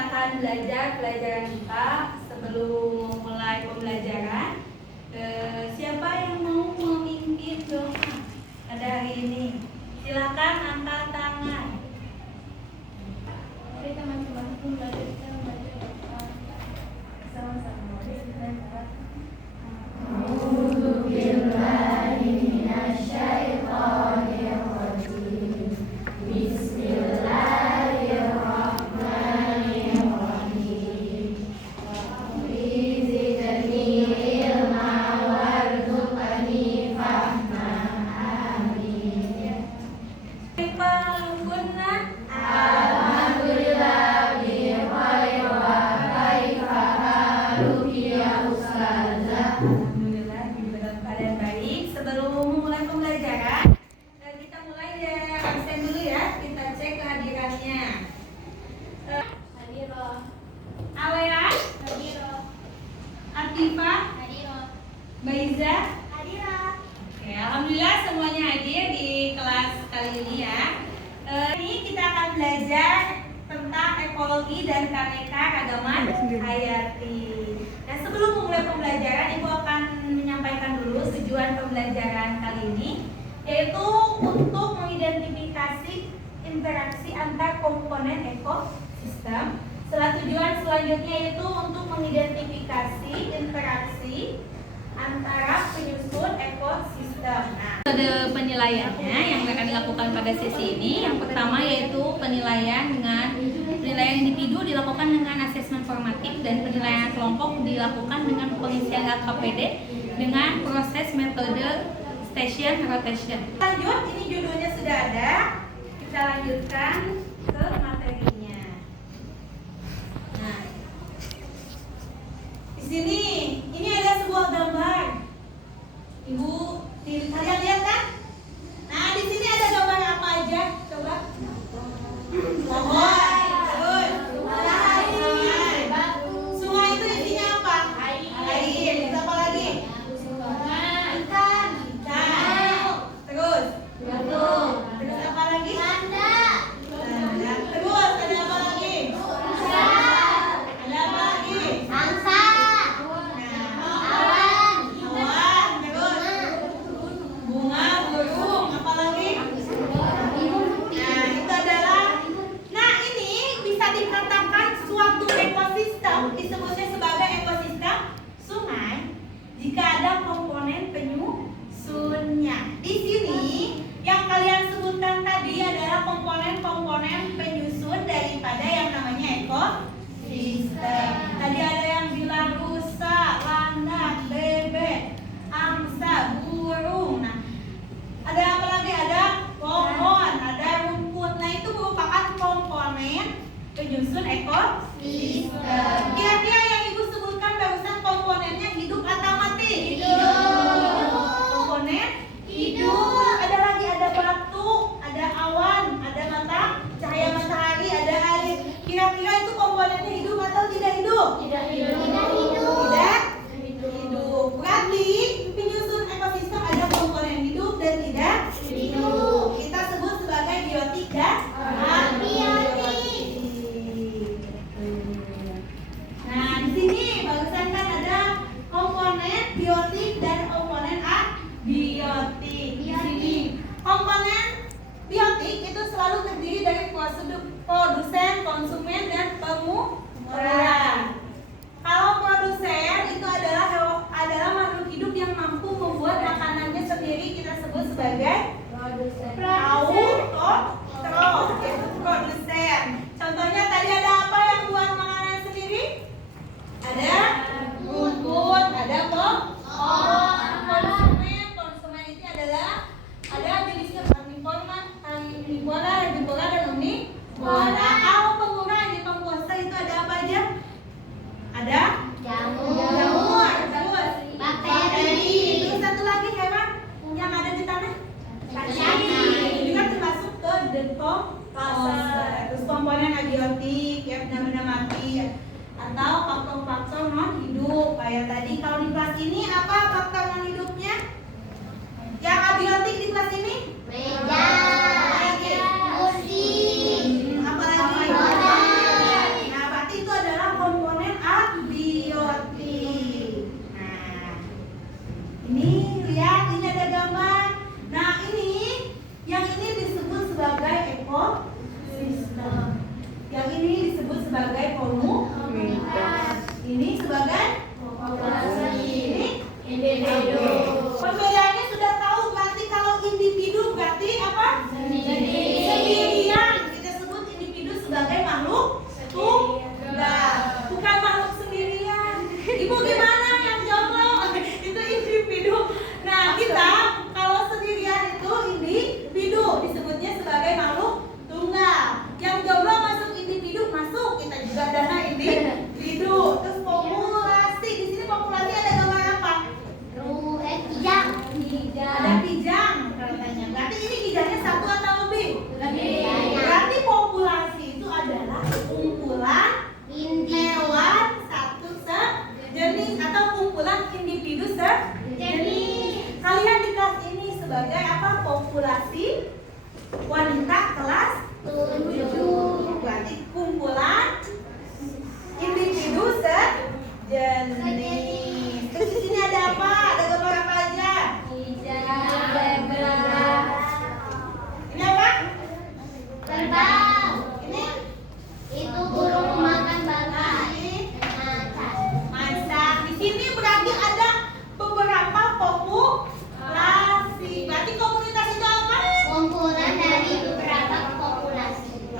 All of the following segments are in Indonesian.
akan belajar pelajaran kita. Sebelum mulai pembelajaran, siapa yang mau memimpin doa pada hari ini? Silakan angkat tangan. Mari teman-teman belajar kita membaca doa sama-sama. Alhamdulillah dalam keadaan baik. Sebelum mulai pembelajaran, kita mulai dari absen dulu ya. Kita cek kehadirannya. Hadiroh. Alean, Hadiroh. Atifah, Hadiroh. Baiza. Hadiroh. Oke, alhamdulillah semuanya hadir di kelas kali ini ya. Ini kita akan belajar tentang ekologi dan keanekaragaman hayati. Nah, sebelum memulai pembelajaran, Ibu akan menyampaikan dulu tujuan pembelajaran kali ini, yaitu untuk mengidentifikasi interaksi antar komponen ekosistem. Tujuan selanjutnya yaitu untuk mengidentifikasi interaksi antara penyusun ekosistem. Nah, metode penilaiannya yang akan dilakukan pada sesi ini, yang pertama yaitu penilaian individu dilakukan dengan asesmen formatif, dan penilaian kelompok dilakukan dengan pengisian LKPD dengan proses metode station rotation. Lanjut, ini judulnya sudah ada. Kita lanjutkan ke materinya. Nah, di sini ini ada sebuah gambar. Ibu, kalian lihat kan? Nah, di sini ada gambar apa aja? Coba. Pohon. Sungai itu isinya apa? Air. Terus apa lagi? Ikan. Terus? Terus apa lagi? Tanda. Terus ada apa lagi? Ada apa lagi? Angsa. Awan. Terus? Bunga, burung. Apa lagi? Nah, itu adalah. Nah, ini bisa dikatakan suatu ekosistem, disebutnya sebagai ekosistem sungai jika ada komponen penyusunnya. Di sini yang kalian sebutkan tadi adalah komponen-komponen penyusun daripada yang namanya ekosistem. Tadi ada yang bilang rusa, landak, bebek, angsa, burung. Nah, ada apa lagi? Ada pohon, ada rumput. Nah, itu merupakan komponen penyusun ekosistem. Kira-kira yang Ibu sebutkan barusan komponennya hidup atau mati? Hidup. Komponen hidup. Ada lagi, ada batu, ada awan, ada cahaya matahari, ada air. Kira-kira itu komponennya hidup atau tidak hidup? Tidak hidup. Tidak hidup. Berarti penyusun ekosistem ada komponen hidup dan tidak hidup. Kita sebut sebagai biotik dan abiotik. Nah, di sini barusan kan ada komponen biotik dan komponen abiotik. Di sini komponen biotik itu selalu terdiri dari produsen, konsumen, dan pengumpulan. Kalau produsen itu adalah makhluk hidup yang mampu membuat makanannya sendiri, kita sebut sebagai autotron, yaitu produsen. Contohnya tadi ada apa yang buat makanan sendiri? Ada rumput, ada konsumen itu adalah ada jenisnya karnivora, herbivora, dan omnivora. Kalau pengurang di pengkuasa itu ada apa aja? Ada jamur, terus bakteri. Itu satu lagi hewan yang ada di tanah. Ini juga termasuk ke decomposer. Terus komponen abiotik ya benda-benda mati atau faktor-faktor non hidup. Kayak tadi kalau di kelas ini apa faktor non hidupnya? Yang abiotik di kelas ini? Meja. Kursi. Apa lagi? Nah, berarti sebagai komunitas. Ini sebagai populasi. Ini individu. Perbedaannya sudah tahu, berarti kalau individu berarti apa? Sendirian. Kita sebut individu sebagai makhluk tunggal, bukan makhluk sendirian. Ibu gimana yang jomblo? Itu individu. Nah, kita kalau sendirian itu individu, disebutnya sebagai makhluk tunggal. Yang jomblo masuk individu, masuk. Kita juga ada individu. Terus populasi. Di sini populasi ada gambar apa? Ada kijang katanya. Berarti ini kijangnya satu atau lebih? Berarti populasi itu adalah kumpulan hewan satu sejenis atau kumpulan individu sejenis. Kalian di kelas ini sebagai apa? Populasi wanita kelas 7. Berarti kumpulan individu sejenis. Terus di sini ada apa? Ada gambar apa aja? Ini apa? Ini macan. Di sini berarti ada beberapa populasi. Berarti komunitas itu apa?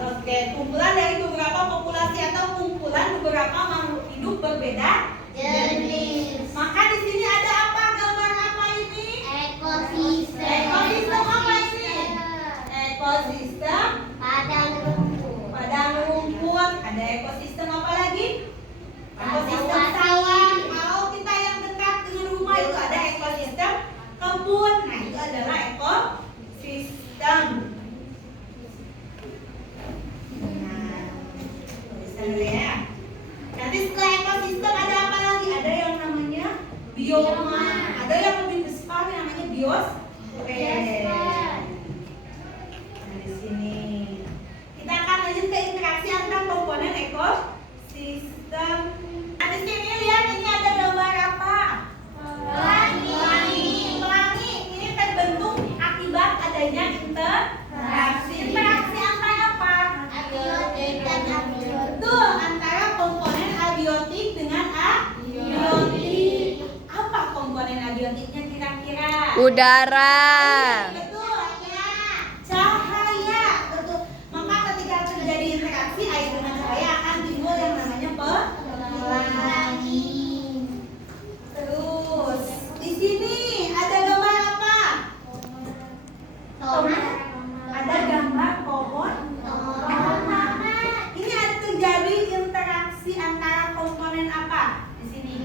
Oke, kumpulan dari beberapa populasi atau kumpulan beberapa makhluk hidup berbeda jenis. Maka di sini ada apa? Gambar apa ini? Ekosistem apa ini? Ekosistem padang rumput. Ada ekosistem apa lagi? Ekosistem sawah. Kalau kita yang dekat dengan rumah itu ada ekosistem kebun. Nah, itu adalah ekosistem. Nah, bisa dulu ya. Nanti setelah ekosistem ada apa lagi? Ada yang namanya bioma. Ada yang lebih besar yang namanya biosfer. Nah, di sini kita akan lanjut ke interaksi antar komponen ekosistem. Nah, di sini lihat ini ada gambar apa? Pelangi. Ini terbentuk akibat adanya interaksi. Interaksi antar apa? Betul, antara komponen abiotik dengan abiotik. Apa komponen abiotiknya kira-kira? Udara. Betul, cahaya. Betul. Maka ketika terjadi interaksi air dengan cahaya akan timbul yang namanya pelangi. Terus di sini ada gambar apa? Ada gambar pohon. Ini ada terjadi interaksi antara komponen apa? Di sini.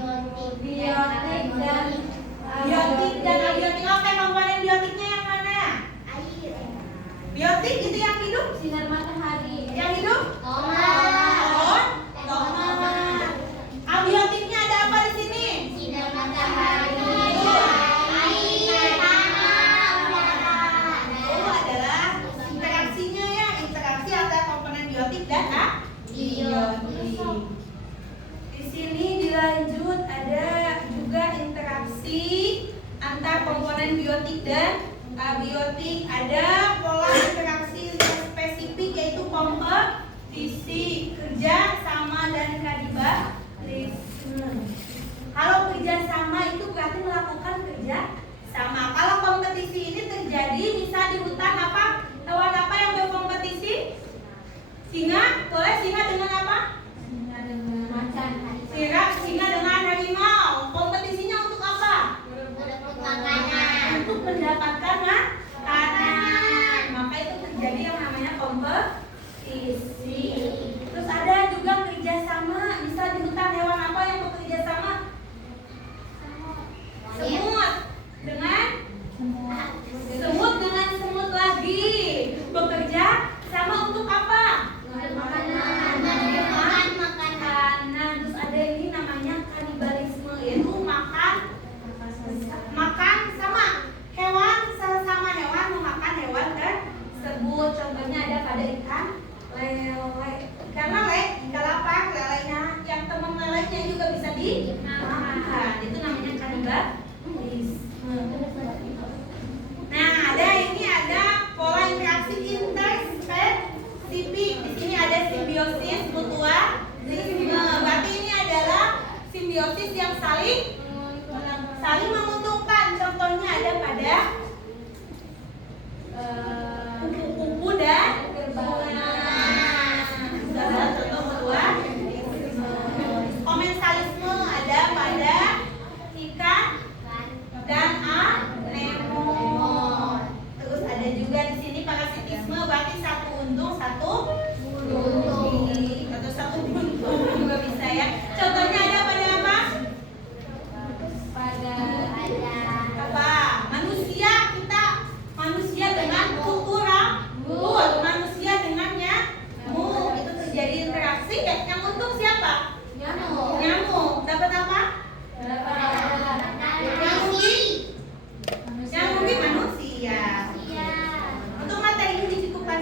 Biotik dan abiotik. Oke, komponen biotiknya yang mana? Biotik itu yang hidup? Sinar matahari. Yang hidup? Tomat. Abiotiknya ada apa di sini? Itu adalah interaksinya ya, interaksi antara komponen biotik dan abiotik. Di sini dilanjut ada juga interaksi antar komponen biotik dan abiotik. Ada pola interaksi yang spesifik yaitu kompetisi. tiket. Yang untung siapa? Nyamuk. Nyamuk. Dapat apa? Yang rugi? Yang rugi manusia. Untuk materi ini dicukupkan.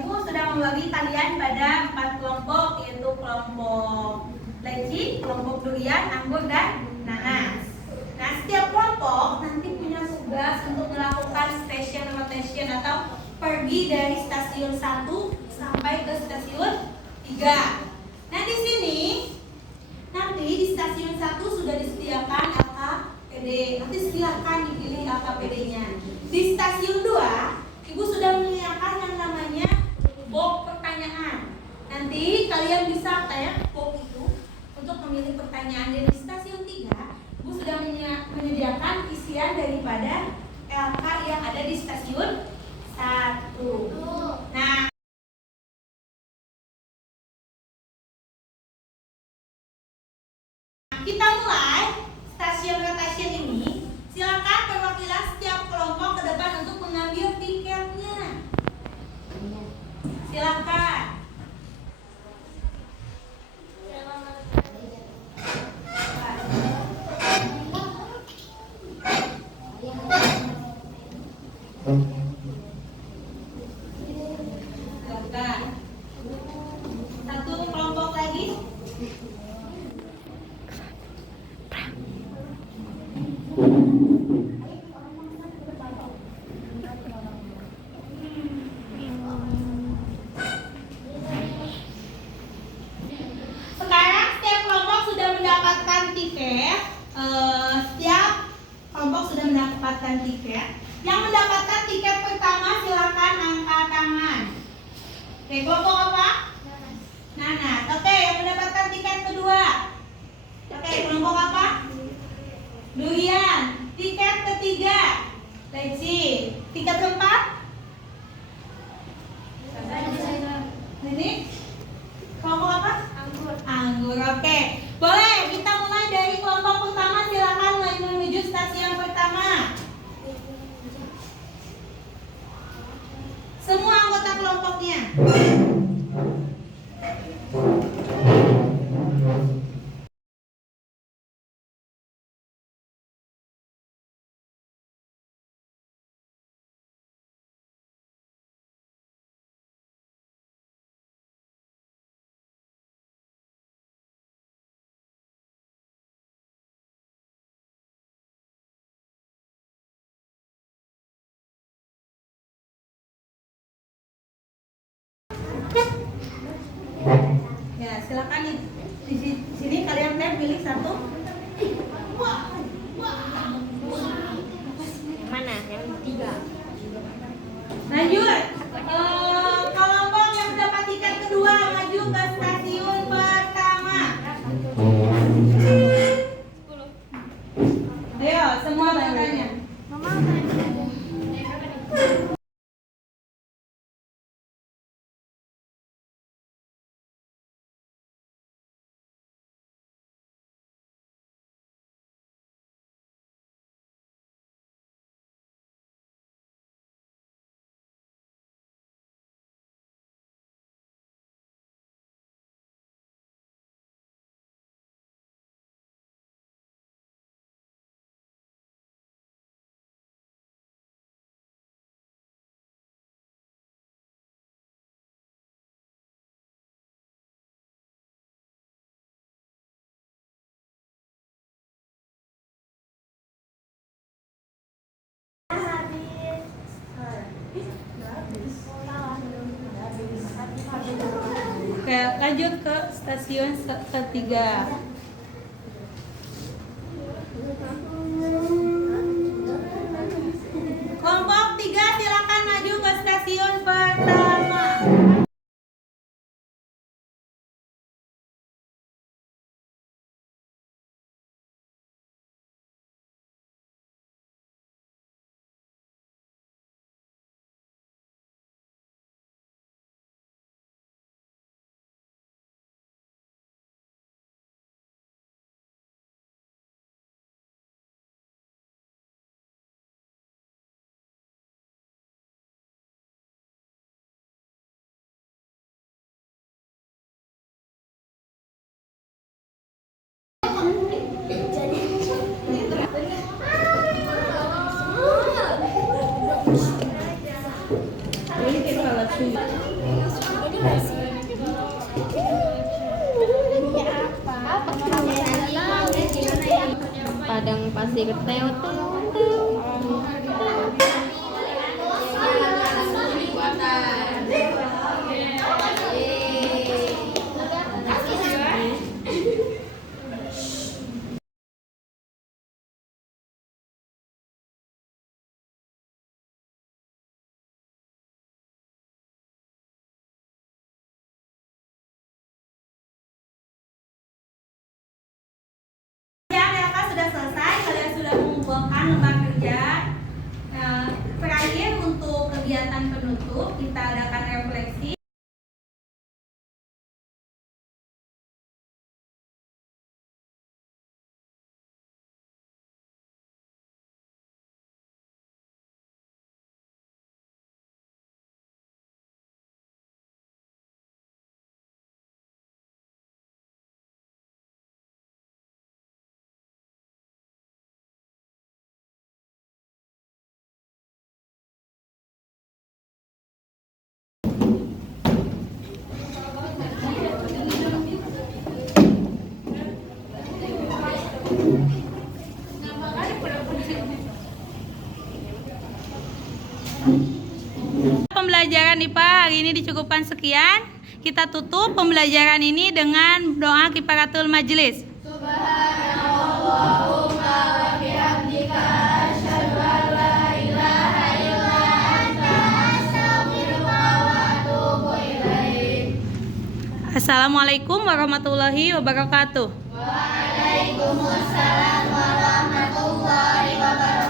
Ibu sudah membagi kalian pada 4 kelompok, yaitu kelompok leci, kelompok durian, anggur, dan nanas. Nah, setiap kelompok nanti punya tugas untuk melakukan station rotation atau pergi dari stasiun 1 sampai ke stasiun 3. Nah, di sini nanti di stasiun 1 sudah disediakan LKPD. Nanti silakan dipilih LKPD-nya. Di stasiun 2, Ibu sudah menyediakan yang namanya box pertanyaan. Nanti kalian bisa tanya box itu untuk memilih pertanyaan. Dan di stasiun 3, Ibu sudah menyediakan isian daripada LK yang ada di stasiun 1. Nah, kita mulai stasiun rotation ini. Silakan perwakilan setiap kelompok ke depan untuk mengambil tiketnya. Silakan. Silakan. Satu kelompok lagi. Sekarang setiap kelompok sudah mendapatkan tiket. Setiap kelompok sudah mendapatkan tiket. Yang mendapatkan tiket pertama silakan angkat tangan. Oke, kelompok apa? Nanas. Oke, yang mendapatkan tiket kedua. Oke, kelompok apa? Durian. Tiket ketiga. Leci. Tiket keempat? Ini kelompok apa? Anggur. Oke. Boleh, kita mulai dari kelompok pertama. Silakan menuju stasiun pertama. Semua anggota kelompoknya. Ya, silakan di sini kalian pilih satu. Mana? Yang 3. Lanjut. Kelompok yang mendapat tiket kedua maju ke stasiun pertama. Ayo, semua bertanya. Oke, lanjut ke stasiun ketiga. Kelompok 3 silakan maju ke stasiun pertama. Padang pasir teo teo Ya, Melka sudah selesai. Kalian sudah mengumpulkan lembar kerja. Terakhir untuk kegiatan penutup kita adakan refleksi. Pembelajaran IPA hari ini dicukupkan sekian. Kita tutup pembelajaran ini dengan doa kifaratul majelis. Assalamualaikum warahmatullahi wabarakatuh. Waalaikumsalam warahmatullahi wabarakatuh.